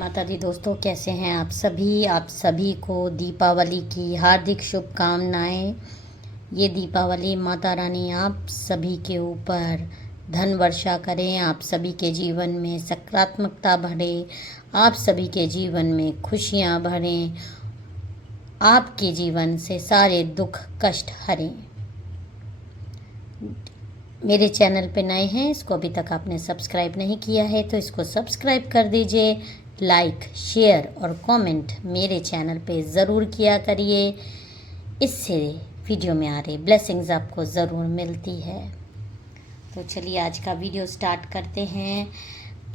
माता दी दोस्तों, कैसे हैं आप सभी को दीपावली की हार्दिक शुभकामनाएं। ये दीपावली माता रानी आप सभी के ऊपर धन वर्षा करें, आप सभी के जीवन में सकारात्मकता भरे, आप सभी के जीवन में खुशियां भरें, आपके जीवन से सारे दुख कष्ट हरें। मेरे चैनल पे नए हैं, इसको अभी तक आपने सब्सक्राइब नहीं किया है तो इसको सब्सक्राइब कर दीजिए। लाइक, शेयर और कमेंट मेरे चैनल पे ज़रूर किया करिए। इससे वीडियो में आ रही ब्लेसिंग्स आपको ज़रूर मिलती है। तो चलिए आज का वीडियो स्टार्ट करते हैं।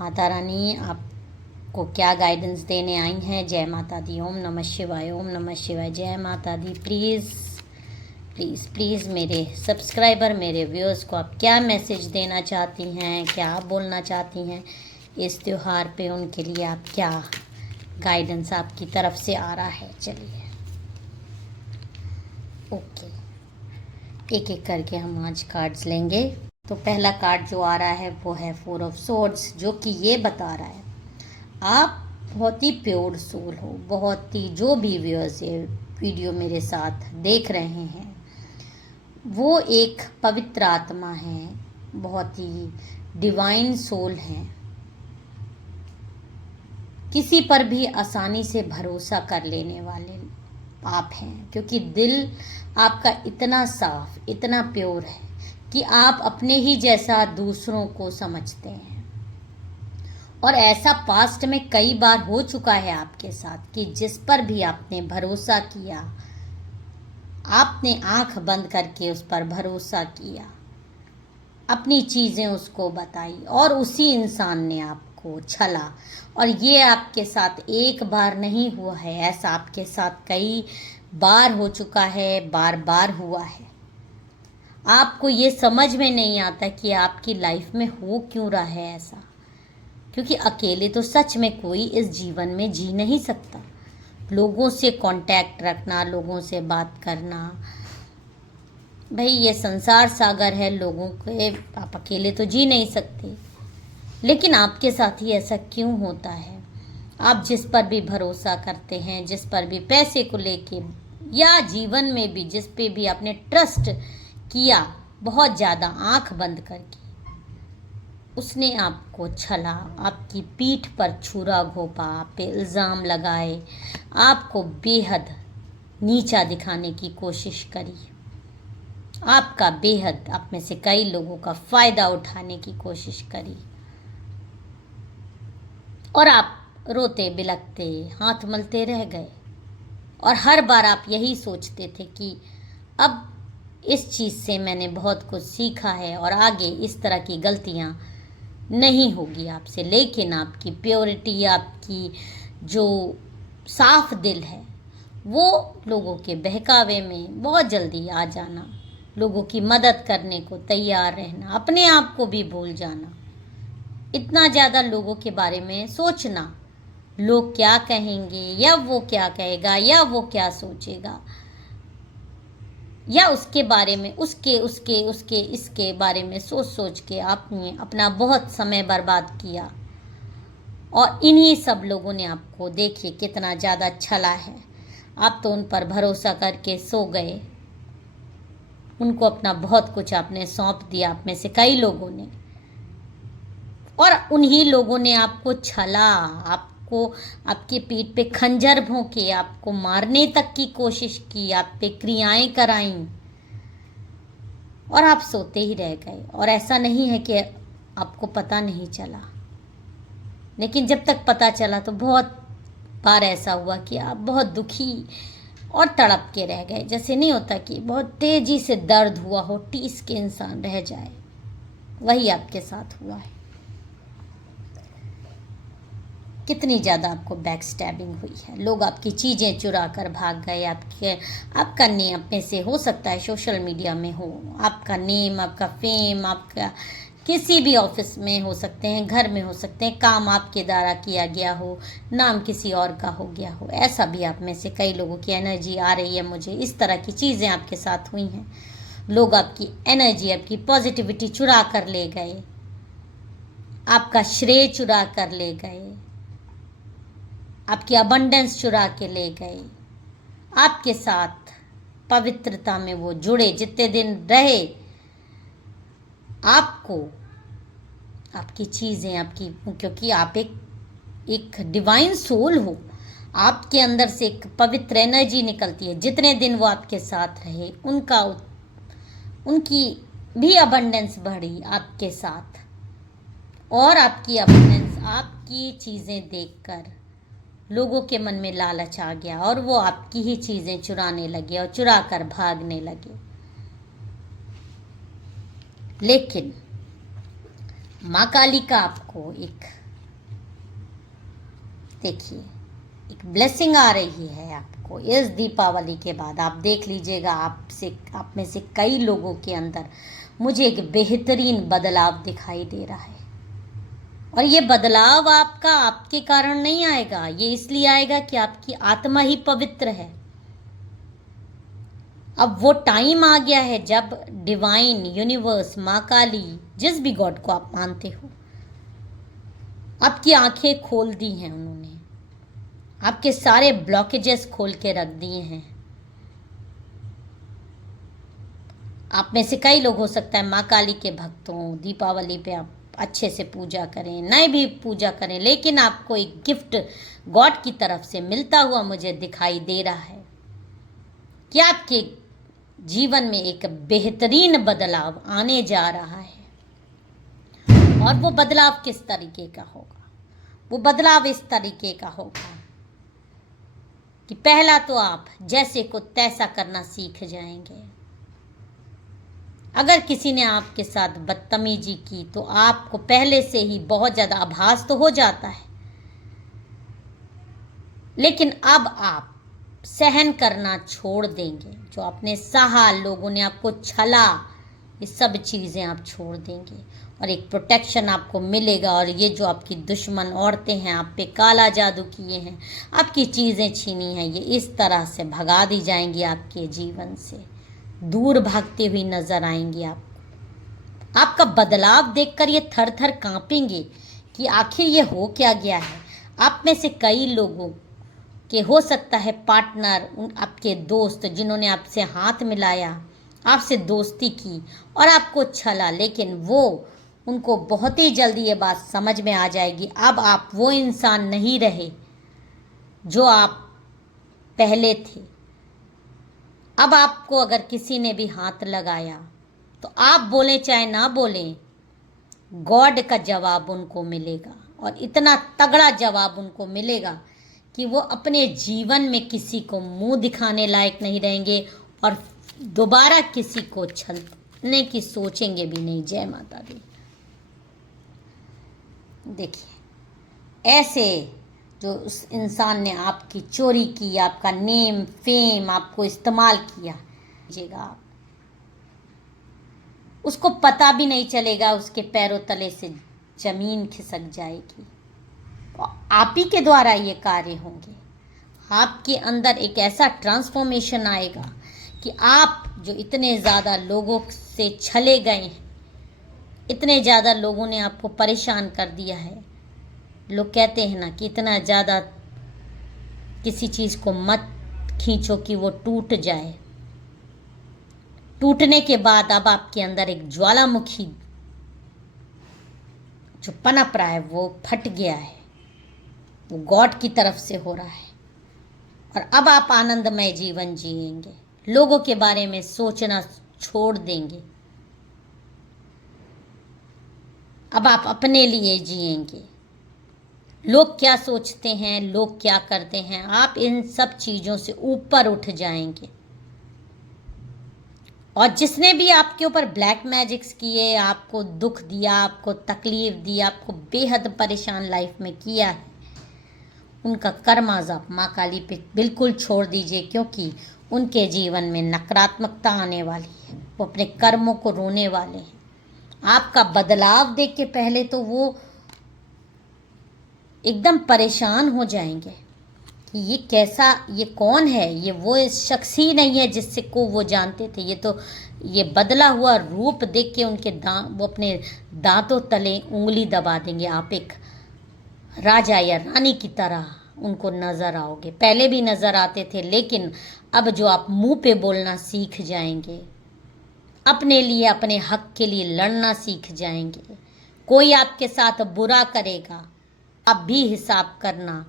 माता रानी आपको क्या गाइडेंस देने आई हैं। जय माता दी। ओम नमः शिवाय, ओम नमः शिवाय, जय माता दी। प्लीज़ मेरे सब्सक्राइबर, मेरे व्यूअर्स को आप क्या मैसेज देना चाहती हैं, क्या आप बोलना चाहती हैं इस त्यौहार पे, उनके लिए आप क्या गाइडेंस आपकी तरफ से आ रहा है। चलिए ओके, एक एक करके हम आज कार्ड्स लेंगे। तो पहला कार्ड जो आ रहा है वो है 4 ऑफ सोर्ड्स, जो कि ये बता रहा है आप बहुत ही प्योर सोल हो। बहुत ही जो भी व्यूअर्स ये वीडियो मेरे साथ देख रहे हैं वो एक पवित्र आत्मा है, बहुत ही डिवाइन सोल है। किसी पर भी आसानी से भरोसा कर लेने वाले आप हैं, क्योंकि दिल आपका इतना साफ, इतना प्योर है कि आप अपने ही जैसा दूसरों को समझते हैं। और ऐसा पास्ट में कई बार हो चुका है आपके साथ कि जिस पर भी आपने भरोसा किया, आपने आंख बंद करके उस पर भरोसा किया, अपनी चीज़ें उसको बताई और उसी इंसान ने आपको छला। और ये आपके साथ एक बार नहीं हुआ है, ऐसा आपके साथ कई बार हो चुका है, बार बार हुआ है। आपको ये समझ में नहीं आता कि आपकी लाइफ में हो क्यों रहा है ऐसा, क्योंकि अकेले तो सच में कोई इस जीवन में जी नहीं सकता। लोगों से कांटेक्ट रखना, लोगों से बात करना, भाई ये संसार सागर है, लोगों के आप अकेले तो जी नहीं सकते। लेकिन आपके साथ ही ऐसा क्यों होता है? आप जिस पर भी भरोसा करते हैं, जिस पर भी पैसे को लेके या जीवन में भी जिस पे भी आपने ट्रस्ट किया बहुत ज़्यादा आंख बंद करके, उसने आपको छला, आपकी पीठ पर छुरा घोंपा, आप पे इल्ज़ाम लगाए, आपको बेहद नीचा दिखाने की कोशिश करी, आपका बेहद, आप में से कई लोगों का फ़ायदा उठाने की कोशिश करी। और आप रोते बिलखते हाथ मलते रह गए। और हर बार आप यही सोचते थे कि अब इस चीज़ से मैंने बहुत कुछ सीखा है और आगे इस तरह की गलतियां नहीं होगी आपसे। लेकिन आपकी प्योरिटी, आपकी जो साफ दिल है, वो लोगों के बहकावे में बहुत जल्दी आ जाना, लोगों की मदद करने को तैयार रहना, अपने आप को भी भूल जाना, इतना ज़्यादा लोगों के बारे में सोचना, लोग क्या कहेंगे या वो क्या कहेगा या वो क्या सोचेगा, या उसके बारे में इसके बारे में सोच के आपने अपना बहुत समय बर्बाद किया। और इन्हीं सब लोगों ने आपको देखिए कितना ज़्यादा छला है। आप तो उन पर भरोसा करके सो गए, उनको अपना बहुत कुछ आपने सौंप दिया, आप में से कई लोगों ने। और उन्हीं लोगों ने आपको छला, आपको आपके पीठ पे खंजर भोंके, आपको मारने तक की कोशिश की, आप पे क्रियाएं कराईं और आप सोते ही रह गए। और ऐसा नहीं है कि आपको पता नहीं चला, लेकिन जब तक पता चला तो बहुत बार ऐसा हुआ कि आप बहुत दुखी और तड़प के रह गए। जैसे नहीं होता कि बहुत तेजी से दर्द हुआ हो, टीस के इंसान रह जाए, वही आपके साथ हुआ है। कितनी ज़्यादा आपको बैक स्टैबिंग हुई है, लोग आपकी चीज़ें चुरा कर भाग गए। आपका नेम में से हो सकता है सोशल मीडिया में हो, आपका नेम, आपका फेम, आपका किसी भी ऑफिस में हो सकते हैं, घर में हो सकते हैं, काम आपके द्वारा किया गया हो, नाम किसी और का हो गया हो। ऐसा भी आप में से कई लोगों की एनर्जी आ रही है मुझे, इस तरह की चीज़ें आपके साथ हुई हैं। लोग आपकी एनर्जी, आपकी पॉजिटिविटी चुरा कर ले गए, आपका श्रेय चुरा कर ले गए, आपकी अबंडेंस चुरा के ले गए। आपके साथ पवित्रता में वो जुड़े, जितने दिन रहे आपको आपकी चीज़ें, आपकी, क्योंकि आप एक डिवाइन सोल हो, आपके अंदर से एक पवित्र एनर्जी निकलती है। जितने दिन वो आपके साथ रहे उनकी भी अबंडेंस बढ़ी आपके साथ, और आपकी अबंडेंस, आपकी चीज़ें देखकर लोगों के मन में लालच आ गया और वो आपकी ही चीज़ें चुराने लगे और चुरा कर भागने लगे। लेकिन माँ काली का आपको देखिए एक ब्लेसिंग आ रही है आपको इस दीपावली के बाद। आप देख लीजिएगा, आप में से कई लोगों के अंदर मुझे एक बेहतरीन बदलाव दिखाई दे रहा है। और ये बदलाव आपके कारण नहीं आएगा, ये इसलिए आएगा कि आपकी आत्मा ही पवित्र है। अब वो टाइम आ गया है जब डिवाइन, यूनिवर्स, माँ काली, जिस भी गॉड को आप मानते हो, आपकी आंखें खोल दी हैं उन्होंने, आपके सारे ब्लॉकेजेस खोल के रख दिए हैं। आप में से कई लोग हो सकता है माँ काली के भक्त हों, दीपावली पे आप अच्छे से पूजा करें, नहीं भी पूजा करें, लेकिन आपको एक गिफ्ट गॉड की तरफ से मिलता हुआ मुझे दिखाई दे रहा है कि आपके जीवन में एक बेहतरीन बदलाव आने जा रहा है। और वो बदलाव किस तरीके का होगा? वो बदलाव इस तरीके का होगा कि पहला तो आप जैसे को तैसा करना सीख जाएंगे। अगर किसी ने आपके साथ बदतमीजी की तो आपको पहले से ही बहुत ज़्यादा आभास तो हो जाता है, लेकिन अब आप सहन करना छोड़ देंगे। जो आपने सहा, लोगों ने आपको छला, ये सब चीज़ें आप छोड़ देंगे और एक प्रोटेक्शन आपको मिलेगा। और ये जो आपकी दुश्मन औरतें हैं, आप पे काला जादू किए हैं, आपकी चीज़ें छीनी हैं, ये इस तरह से भगा दी जाएंगी, आपके जीवन से दूर भागती हुई नजर आएंगी। आपका बदलाव देखकर ये थर थर कांपेंगे कि आखिर ये हो क्या गया है। आप में से कई लोगों के हो सकता है पार्टनर, आपके दोस्त, जिन्होंने आपसे हाथ मिलाया, आपसे दोस्ती की और आपको छला, लेकिन उनको बहुत ही जल्दी ये बात समझ में आ जाएगी। अब आप वो इंसान नहीं रहे जो आप पहले थे। अब आपको अगर किसी ने भी हाथ लगाया तो आप बोलें चाहे ना बोलें, गॉड का जवाब उनको मिलेगा, और इतना तगड़ा जवाब उनको मिलेगा कि वो अपने जीवन में किसी को मुंह दिखाने लायक नहीं रहेंगे और दोबारा किसी को छलने की सोचेंगे भी नहीं। जय माता दी। देखिए, ऐसे जो उस इंसान ने आपकी चोरी की, आपका नेम फेम आपको इस्तेमाल किया, आप उसको पता भी नहीं चलेगा, उसके पैरों तले से जमीन खिसक जाएगी। आप ही के द्वारा ये कार्य होंगे। आपके अंदर एक ऐसा ट्रांसफॉर्मेशन आएगा कि आप जो इतने ज़्यादा लोगों से छले गए हैं, इतने ज़्यादा लोगों ने आपको परेशान कर दिया है। लोग कहते हैं ना कि इतना ज़्यादा किसी चीज़ को मत खींचो कि वो टूट जाए। टूटने के बाद अब आपके अंदर एक ज्वालामुखी जो पनप रहा है वो फट गया है, वो गॉड की तरफ से हो रहा है। और अब आप आनंदमय जीवन जिएंगे, लोगों के बारे में सोचना छोड़ देंगे। अब आप अपने लिए जिएंगे। लोग क्या सोचते हैं, लोग क्या करते हैं, आप इन सब चीज़ों से ऊपर उठ जाएंगे। और जिसने भी आपके ऊपर ब्लैक मैजिक्स किए, आपको दुख दिया, आपको तकलीफ दी, आपको बेहद परेशान लाइफ में किया है, उनका कर्माज़ आप माँ काली पे बिल्कुल छोड़ दीजिए, क्योंकि उनके जीवन में नकारात्मकता आने वाली है। वो अपने कर्मों को रोने वाले हैं। आपका बदलाव देख के पहले तो वो एकदम परेशान हो जाएंगे कि ये कैसा, ये कौन है, ये वो शख्स ही नहीं है जिससे को वो जानते थे। ये बदला हुआ रूप देख के उनके वो अपने दांतों तले उंगली दबा देंगे। आप एक राजा या रानी की तरह उनको नज़र आओगे। पहले भी नज़र आते थे, लेकिन अब जो आप मुंह पे बोलना सीख जाएंगे, अपने लिए, अपने हक के लिए लड़ना सीख जाएंगे, कोई आपके साथ बुरा करेगा आप भी हिसाब करना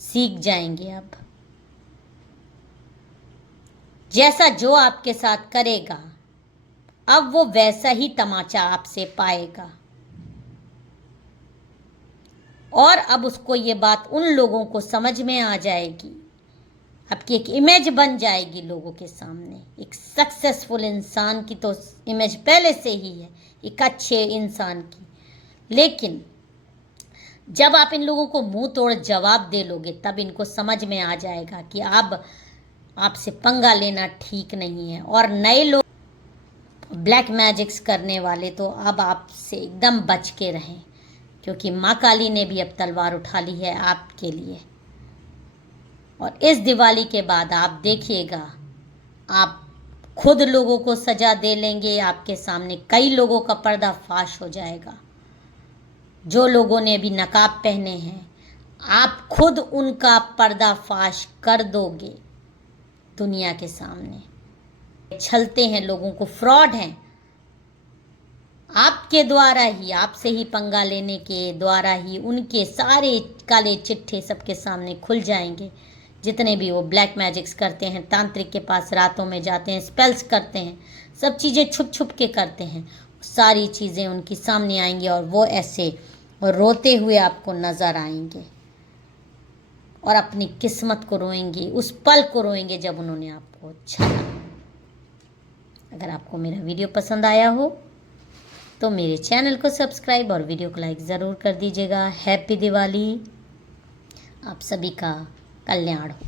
सीख जाएंगे। अब जैसा जो आपके साथ करेगा, अब वो वैसा ही तमाचा आपसे पाएगा। और अब उसको ये बात उन लोगों को समझ में आ जाएगी, आपकी एक इमेज बन जाएगी लोगों के सामने। एक सक्सेसफुल इंसान की तो इमेज पहले से ही है, एक अच्छे इंसान की। लेकिन जब आप इन लोगों को मुंह तोड़ जवाब दे लोगे, तब इनको समझ में आ जाएगा कि अब आपसे पंगा लेना ठीक नहीं है। और नए लोग, ब्लैक मैजिक्स करने वाले, तो अब आपसे एकदम बच के रहें, क्योंकि माँ काली ने भी अब तलवार उठा ली है आपके लिए। और इस दिवाली के बाद आप देखिएगा, आप खुद लोगों को सजा दे लेंगे। आपके सामने कई लोगों का पर्दाफाश हो जाएगा। जो लोगों ने अभी नकाब पहने हैं, आप खुद उनका पर्दाफाश कर दोगे दुनिया के सामने। छलते हैं लोगों को, फ्रॉड हैं, आपके द्वारा ही, आपसे ही पंगा लेने के द्वारा ही उनके सारे काले चिट्ठे सबके सामने खुल जाएंगे। जितने भी वो ब्लैक मैजिक्स करते हैं, तांत्रिक के पास रातों में जाते हैं, स्पेल्स करते हैं, सब चीज़ें छुप छुप के करते हैं, सारी चीज़ें उनके सामने आएंगी और वो ऐसे रोते हुए आपको नज़र आएंगे और अपनी किस्मत को रोएंगे, उस पल को रोएंगे जब उन्होंने आपको छला। अगर आपको मेरा वीडियो पसंद आया हो तो मेरे चैनल को सब्सक्राइब और वीडियो को लाइक ज़रूर कर दीजिएगा। हैप्पी दिवाली, आप सभी का कल्याण हो।